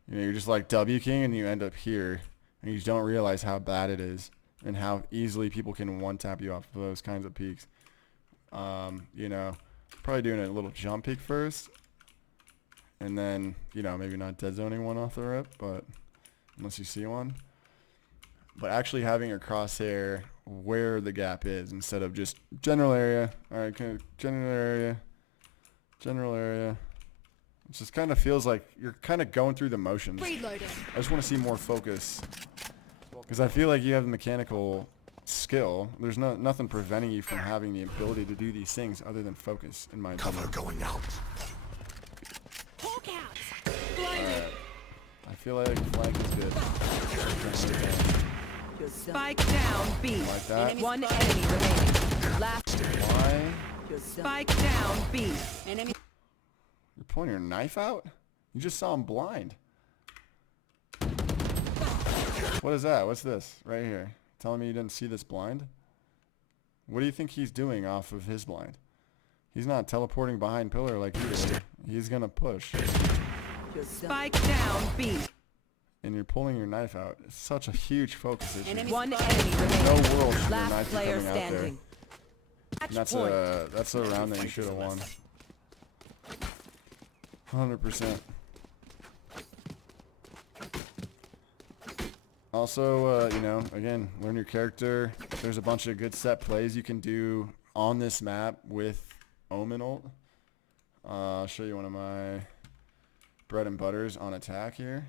You know, you're just like W king and you end up here, and you don't realize how bad it is and how easily people can one-tap you off of those kinds of peaks. You know, probably doing a little jump peek first, and then, you know, maybe not dead zoning one off the rip, but unless you see one. But actually having your crosshair where the gap is instead of just general area. Alright, general area. General area. It just kind of feels like you're kind of going through the motions. Reloading. I just want to see more focus. Because I feel like you have the mechanical skill. There's nothing preventing you from having the ability to do these things other than focus, in my opinion. Cover going out. Hawk out. Blinded. Alright. I feel like flank is good. Spike down B. Like that. One enemy remaining. Last. Why? Spike down B. Enemy. You're pulling your knife out? You just saw him blind. What is that? What's this? Right here. Telling me you didn't see this blind? What do you think he's doing off of his blind? He's not teleporting behind pillar like you did. He's gonna push. Spike down B. And you're pulling your knife out. It's such a huge focus issue. One enemy No remaining. world should your Last knife be player coming out there. standing. And that's a round that you should have won. 100%. Also, you know, again, learn your character. There's a bunch of good set plays you can do on this map with Omen ult. I'll show you one of my bread and butters on attack here.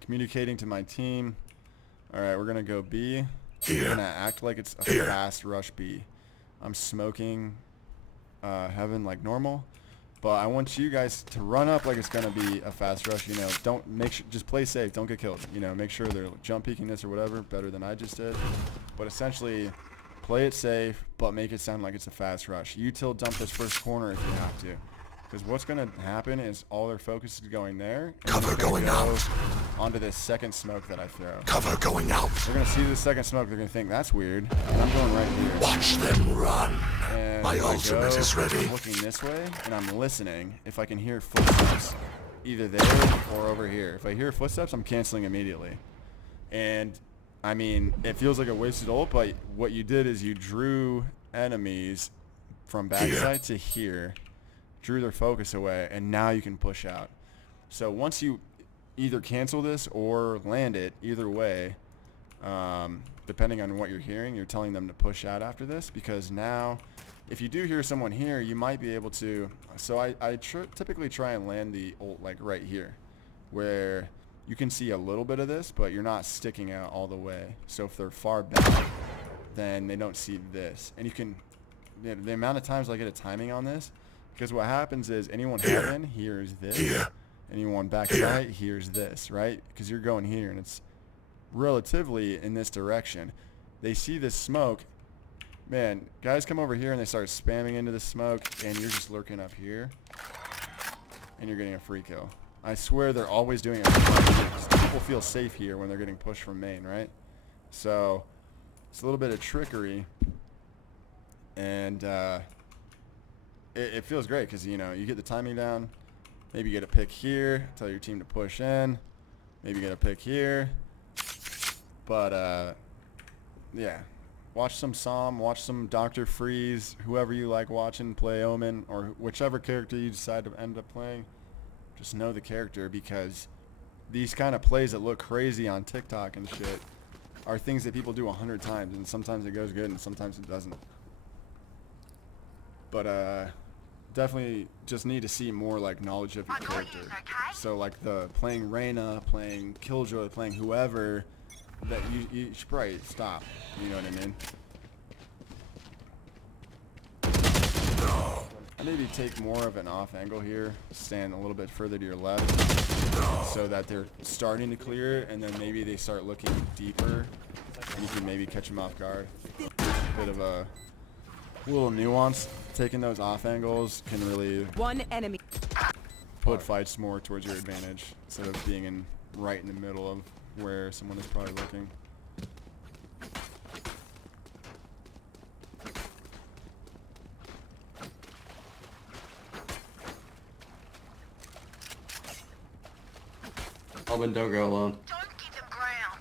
Communicating to my team. Alright, we're going to go B. We're going to act like it's a fast rush B. I'm smoking heaven like normal. But I want you guys to run up like it's going to be a fast rush. You know, don't just play safe. Don't get killed. You know, make sure they're jump peeking this or whatever. Better than I just did. But essentially, play it safe, but make it sound like it's a fast rush. You till dump this first corner if you have to. Because what's going to happen is all their focus is going there. And Cover going go out. Onto this second smoke that I throw. Cover going out. They're going to see the second smoke. They're going to think, that's weird. And I'm going right here. Watch them run. And My if I ultimate go, is ready. I'm looking this way, and I'm listening. If I can hear footsteps, either there or over here. If I hear footsteps, I'm canceling immediately. And I mean, it feels like a wasted ult, but what you did is you drew enemies from backside to here, drew their focus away, and now you can push out. So once you either cancel this or land it, either way, depending on what you're hearing, you're telling them to push out after this, because now if you do hear someone here, you might be able to. So I typically try and land the ult like right here, where you can see a little bit of this, but you're not sticking out all the way. So if they're far back, then they don't see this. And you can, the amount of times I get a timing on this, because what happens is anyone heaven hears this, anyone backside hears this, right? Because you're going here, and it's relatively in this direction. They see this smoke. Man, guys come over here and they start spamming into the smoke, and you're just lurking up here, and you're getting a free kill. I swear they're always doing it. People feel safe here when they're getting pushed from main, right? So it's a little bit of trickery, and it feels great because, you know, you get the timing down. Maybe you get a pick here, tell your team to push in. Maybe you get a pick here. But yeah, watch some Psalm, watch some Dr. Freeze, whoever you like watching play Omen, or whichever character you decide to end up playing. Just know the character, because these kind of plays that look crazy on TikTok and shit are things that people do 100 times, and sometimes it goes good and sometimes it doesn't. But definitely just need to see more like knowledge of your character. So like the playing Reyna, playing Killjoy, playing whoever, that you should probably stop. You know what I mean? Maybe take more of an off angle here, stand a little bit further to your left, so that they're starting to clear, and then maybe they start looking deeper, and you can maybe catch them off guard. Bit of a little nuance. Taking those off angles can really One enemy. put fights more towards your advantage, instead of being in right in the middle of where someone is probably looking. Alvin, don't go alone. Don't keep them ground.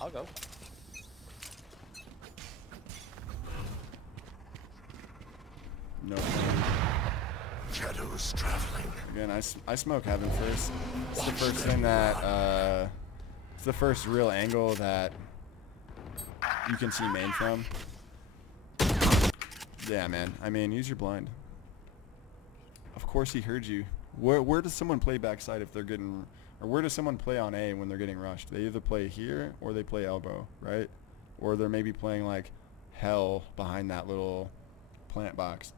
I'll go. No. Shadows traveling. Again, I smoke heaven first. It's the first thing that it's the first real angle that you can see main from. Yeah, man. I mean, use your blind. Of course he heard you. Where does someone play backside if they're getting, or where does someone play on A when they're getting rushed? They either play here or they play elbow, right? Or they're maybe playing like hell behind that little plant box.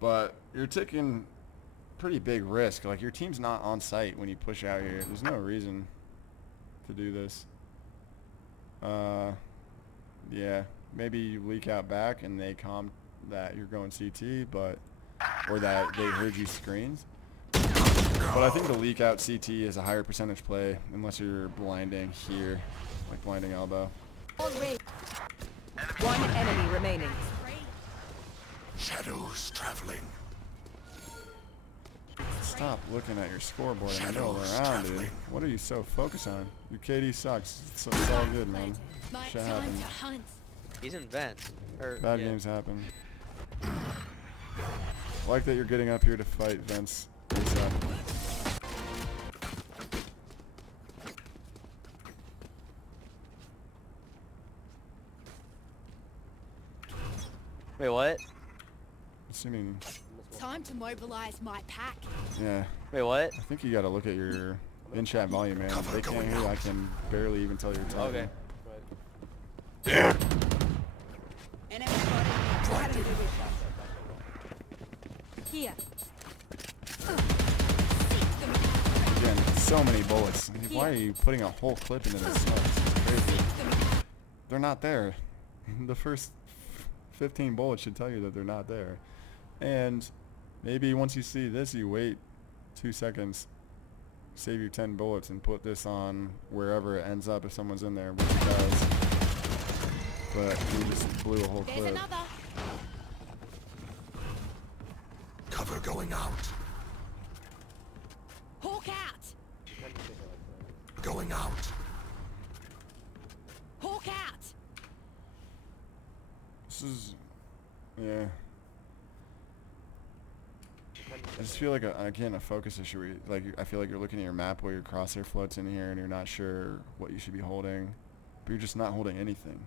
But you're taking pretty big risk. Like, your team's not on site when you push out here. There's no reason to do this. Yeah, maybe you leak out back and they calm that you're going CT, but, or that they heard you screens. But I think the leak out CT is a higher percentage play, unless you're blinding here, like blinding elbow. One enemy remaining. Shadows traveling. Stop looking at your scoreboard in the middle of the round, dude. What are you so focused on? Your KD sucks. It's all good, man. Shit happens. He's in vents. Bad games happen. I like that you're getting up here to fight Vince. Wait, what? Assuming. Time to mobilize my pack. Yeah. Wait, what? I think you gotta look at your in-chat volume, man. They can't hear you. I can barely even tell you're talking. Okay. There. Enemy spotted. Here. Again, so many bullets. Why are you putting a whole clip into this smoke? It's crazy. They're not there. The first 15 bullets should tell you that they're not there. And maybe once you see this, you wait 2 seconds, save your 10 bullets, and put this on wherever it ends up if someone's in there, which it does. But you just blew a whole There's clip. another. Cover going out. Hawk out. Going out. This is, yeah. I just feel like again a focus issue. Where like I feel like you're looking at your map where your crosshair floats in here, and you're not sure what you should be holding, but you're just not holding anything.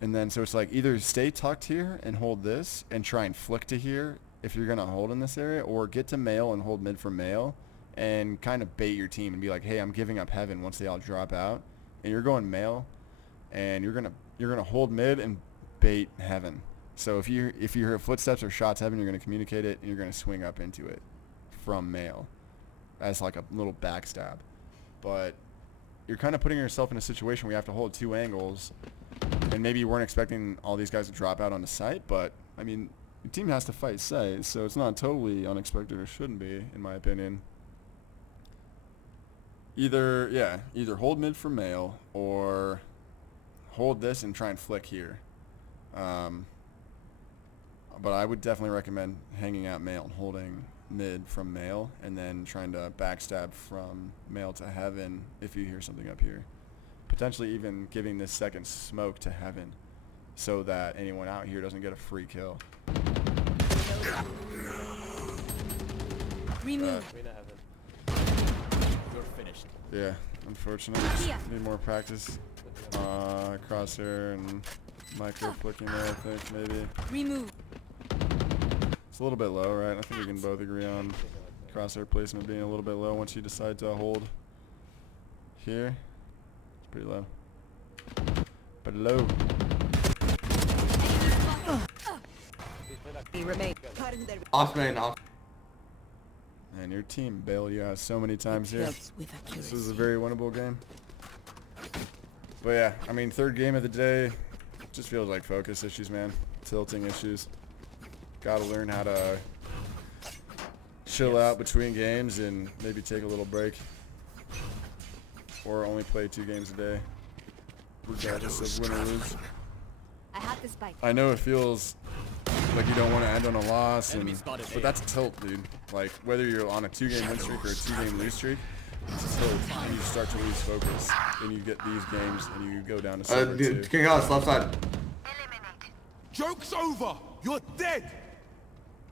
And then so it's like either stay tucked here and hold this and try and flick to here if you're gonna hold in this area, or get to male and hold mid from male, and kind of bait your team and be like, hey, I'm giving up heaven once they all drop out, and you're going male, and you're gonna hold mid and bait heaven. So if you hear footsteps or shots heaven, you're gonna communicate it, and you're gonna swing up into it from male as like a little backstab. But you're kind of putting yourself in a situation where you have to hold 2 angles, and maybe you weren't expecting all these guys to drop out on the site, but I mean, your team has to fight site, so it's not totally unexpected, or shouldn't be, in my opinion. Either hold mid for male, or hold this and try and flick here. But I would definitely recommend hanging out male and holding mid from male, and then trying to backstab from male to heaven if you hear something up here. Potentially even giving this second smoke to heaven so that anyone out here doesn't get a free kill. Remove. You're finished. Yeah, unfortunately, just need more practice. Crosshair and micro flicking there, I think, maybe. Remove. It's a little bit low, right? I think we can both agree on crosshair placement being a little bit low once you decide to hold here. It's pretty low. But low. Remain. Off main, off. And your team bailed you out so many times here. This is a very winnable game. But yeah, I mean, third game of the day. Just feels like focus issues, man. Tilting issues. Gotta learn how to chill out between games and maybe take a little break. Or only play 2 games a day, regardless of win or lose. I have the spike. I know it feels like you don't want to end on a loss, Enemy spotted but A. that's tilt, dude. Like, whether you're on a 2-game win streak or a 2-game lose streak, it's tilt, and you start to lose focus, and you get these games, and you go down to 7-2. King House, left side. Eliminate. Joke's over. You're dead.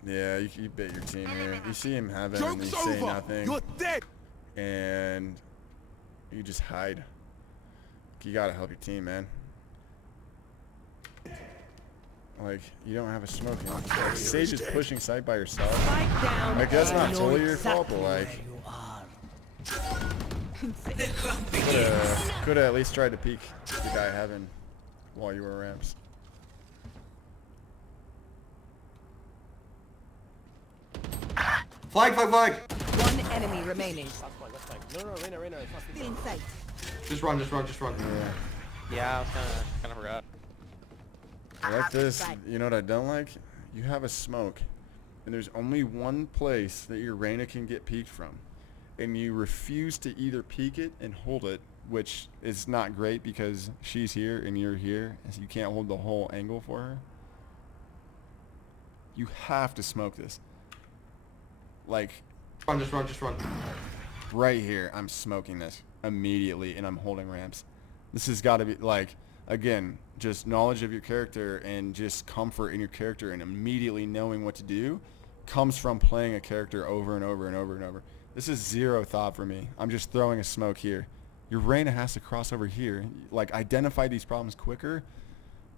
Yeah, you bet your team here. You see him have it, and you Joke's say over. nothing, You're dead. and you just hide. You gotta help your team, man. Like, you don't have a smoke. Like, Sage is pushing site by yourself. Spike down. Like, that's not A. totally your fault, but like, could have at least tried to peek the guy heaven while you were ramps. Flag, flag, flag. One enemy remaining. That's fine, that's fine. No, Reyna, it's not Still in sight. Just run, just run, just run. Yeah, I was kind of forgot. I like this. You know what I don't like? You have a smoke, and there's only one place that your Reyna can get peeked from, and you refuse to either peek it and hold it, which is not great because she's here and you're here, so you can't hold the whole angle for her. You have to smoke this. Like, Run, just run, just run. right here, I'm smoking this immediately, and I'm holding ramps. This has got to be, like, again, just knowledge of your character and just comfort in your character and immediately knowing what to do comes from playing a character over and over and over and over. This is zero thought for me. I'm just throwing a smoke here. Your Reyna has to cross over here. Like, identify these problems quicker.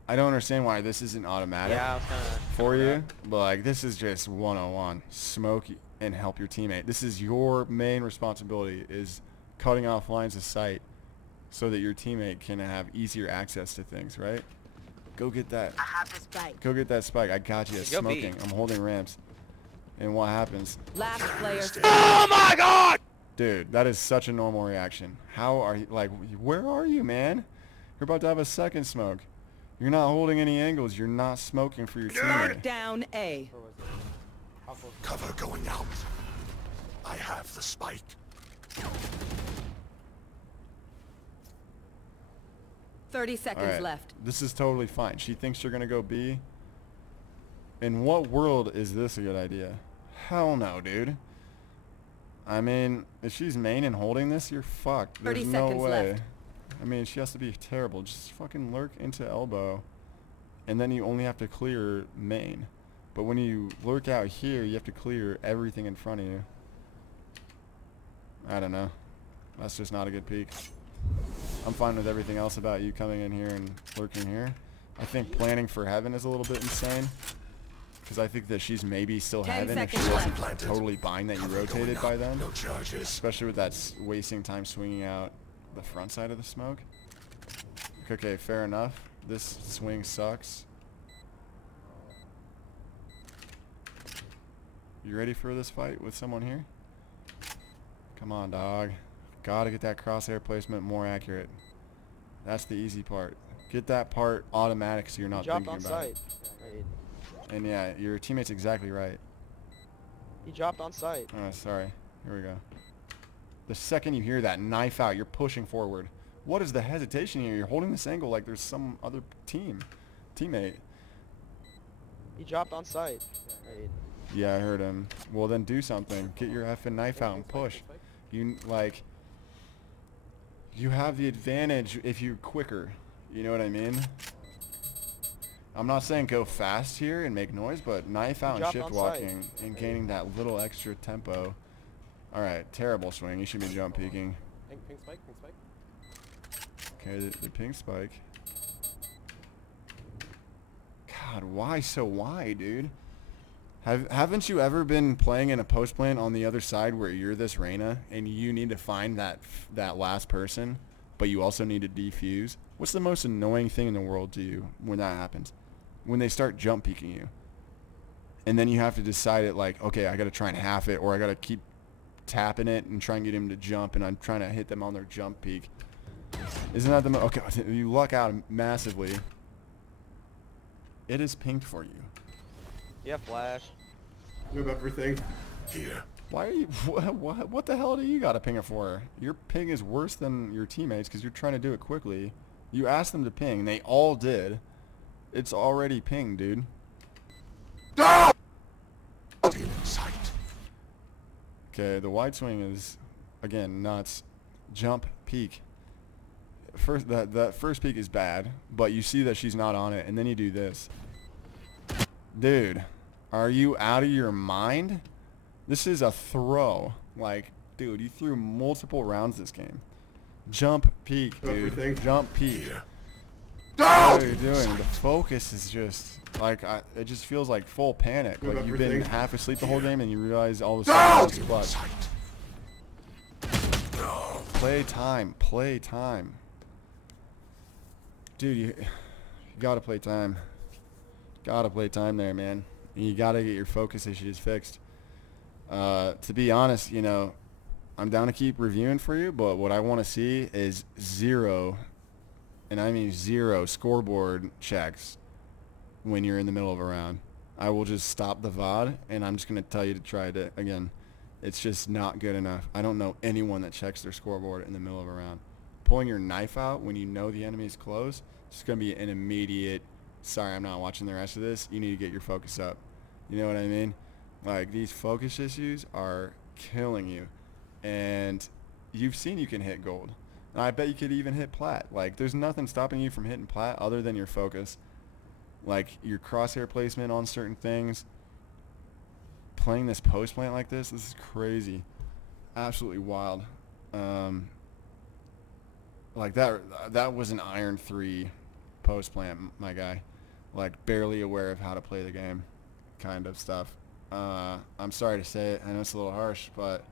I don't understand why this isn't automatic Yeah, I was kind of for you, but like, this is just 101. Smoke and help your teammate. This is your main responsibility, is cutting off lines of sight so that your teammate can have easier access to things, right? Go get that. I have the spike. Go get that spike. I got you. Go B. Smoking. I'm holding ramps. And what happens? Last player. Oh my God! Dude, that is such a normal reaction. How are you? Like, where are you, man? You're about to have a second smoke. You're not holding any angles. You're not smoking for your teammate. Down A. Where was it? How close? Cover going out. I have the spike. 30 seconds Alright, left. this is totally fine. She thinks you're gonna go B. In what world is this a good idea? Hell no, dude. I mean, if she's main and holding this, you're fucked. 30 There's no seconds way. left. I mean, she has to be terrible. Just fucking lurk into elbow, and then you only have to clear main. But when you lurk out here, you have to clear everything in front of you. I don't know. That's just not a good peek. I'm fine with everything else about you coming in here and lurking here. I think planning for heaven is a little bit insane. Because I think that she's maybe still 10 heaven if she seconds wasn't left. totally buying that you rotated by then. No charges. Especially with that wasting time swinging out the front side of the smoke. Okay, fair enough. This swing sucks. You ready for this fight with someone here? Come on, dog. Gotta get that crosshair placement more accurate. That's the easy part. Get that part automatic so you're not thinking about it. And yeah, your teammate's exactly right. He dropped on site. Oh, sorry. Here we go. The second you hear that knife out, you're pushing forward. What is the hesitation here? You're holding this angle like there's some other teammate. He dropped on site. Yeah, I heard him. Well, then do something. Get your effing knife out and push. You have the advantage if you're quicker. You know what I mean? I'm not saying go fast here and make noise, but knife out and shift walking and gaining that little extra tempo. All right, terrible swing. You should be jump peeking. Pink spike, pink spike. Okay, the pink spike. God, why so wide, dude? Haven't you ever been playing in a post plant on the other side where you're this Reyna and you need to find that last person, but you also need to defuse? What's the most annoying thing in the world to you when that happens? When they start jump peeking you. And then you have to decide it like, okay, I got to try and half it, or I got to keep tapping it and try and get him to jump, and I'm trying to hit them on their jump peek. Isn't that the okay, you luck out massively. It is pink for you. Yeah, flash. You have everything. Here. Why are you, what the hell do you got to ping it for? Your ping is worse than your teammates because you're trying to do it quickly. You asked them to ping, and they all did. It's already pinged, dude. No! Still in sight. Okay, the wide swing is, again, nuts. Jump peek. First, that first peek is bad, but you see that she's not on it, and then you do this. Dude, are you out of your mind? This is a throw. Like, dude, you threw multiple rounds this game. Jump peek, dude. Everything. Jump peek. Here. What are you doing? The focus is just like it just feels like full panic. Move Like you've been everything. half asleep the whole game, and you realize all of a sudden it's clutch. Sight. No. Play time. Play time. Dude, you gotta play time. Gotta play time there, man. You gotta get your focus issues fixed. To be honest, you know, I'm down to keep reviewing for you, but what I want to see is zero, and I mean zero, scoreboard checks when you're in the middle of a round. I will just stop the VOD, and I'm just going to tell you to try it again. It's just not good enough. I don't know anyone that checks their scoreboard in the middle of a round. Pulling your knife out when you know the enemy is close, it's going to be an immediate, sorry, I'm not watching the rest of this. You need to get your focus up. You know what I mean? Like, these focus issues are killing you. And you've seen you can hit gold. And I bet you could even hit plat. Like, there's nothing stopping you from hitting plat other than your focus. Like, your crosshair placement on certain things. Playing this post plant like this is crazy. Absolutely wild. Like, that was an iron 3 post plant, my guy. Like, barely aware of how to play the game kind of stuff. I'm sorry to say it. I know it's a little harsh, but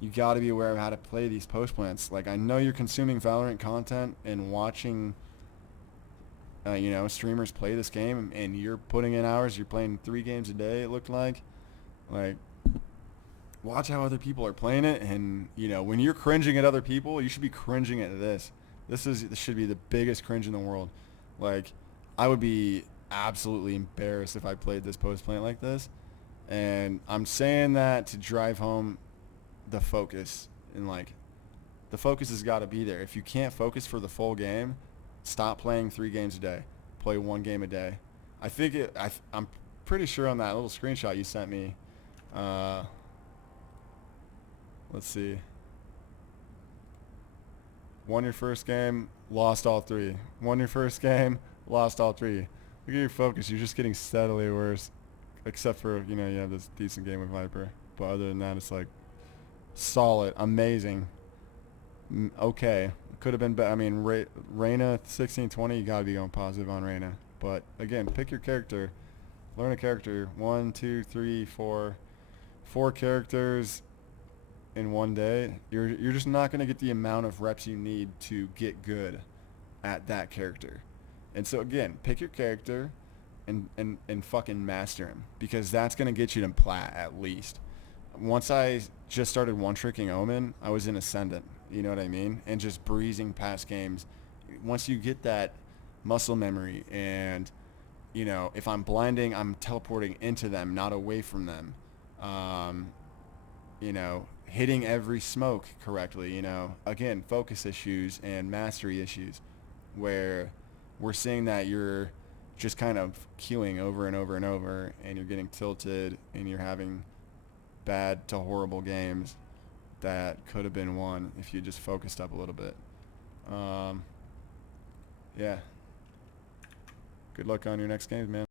you got to be aware of how to play these post plants. Like, I know you're consuming Valorant content and watching, you know, streamers play this game, and you're putting in hours. You're playing 3 games a day, it looked like. Like, watch how other people are playing it, and, you know, when you're cringing at other people, you should be cringing at this. This should be the biggest cringe in the world. Like, I would be absolutely embarrassed if I played this post plant like this. And I'm saying that to drive home the focus, and like the focus has got to be there. If you can't focus for the full game, stop playing 3 games a day. Play 1 game a day. I think I'm pretty sure on that little screenshot you sent me. Let's see. Won your first game, lost all 3. Won your first game, lost all 3. Look at your focus. You're just getting steadily worse. Except for, you know, you have this decent game with Viper. But other than that, it's like solid, amazing. Okay. Could have been better. I mean, Reyna 16-20, you got to be going positive on Reyna. But again, pick your character. Learn a character. 1, 2, 3, 4. 4 characters in one day. You're just not going to get the amount of reps you need to get good at that character. And so again, pick your character and fucking master him, because that's going to get you to plat at least. Once I just started one-tricking Omen, I was in Ascendant, you know what I mean? And just breezing past games. Once you get that muscle memory and, you know, if I'm blinding, I'm teleporting into them, not away from them. You know, hitting every smoke correctly, you know. Again, focus issues and mastery issues where we're seeing that you're just kind of queuing over and over and over, and you're getting tilted, and you're having bad to horrible games that could have been won if you just focused up a little bit. Yeah. Good luck on your next games, man.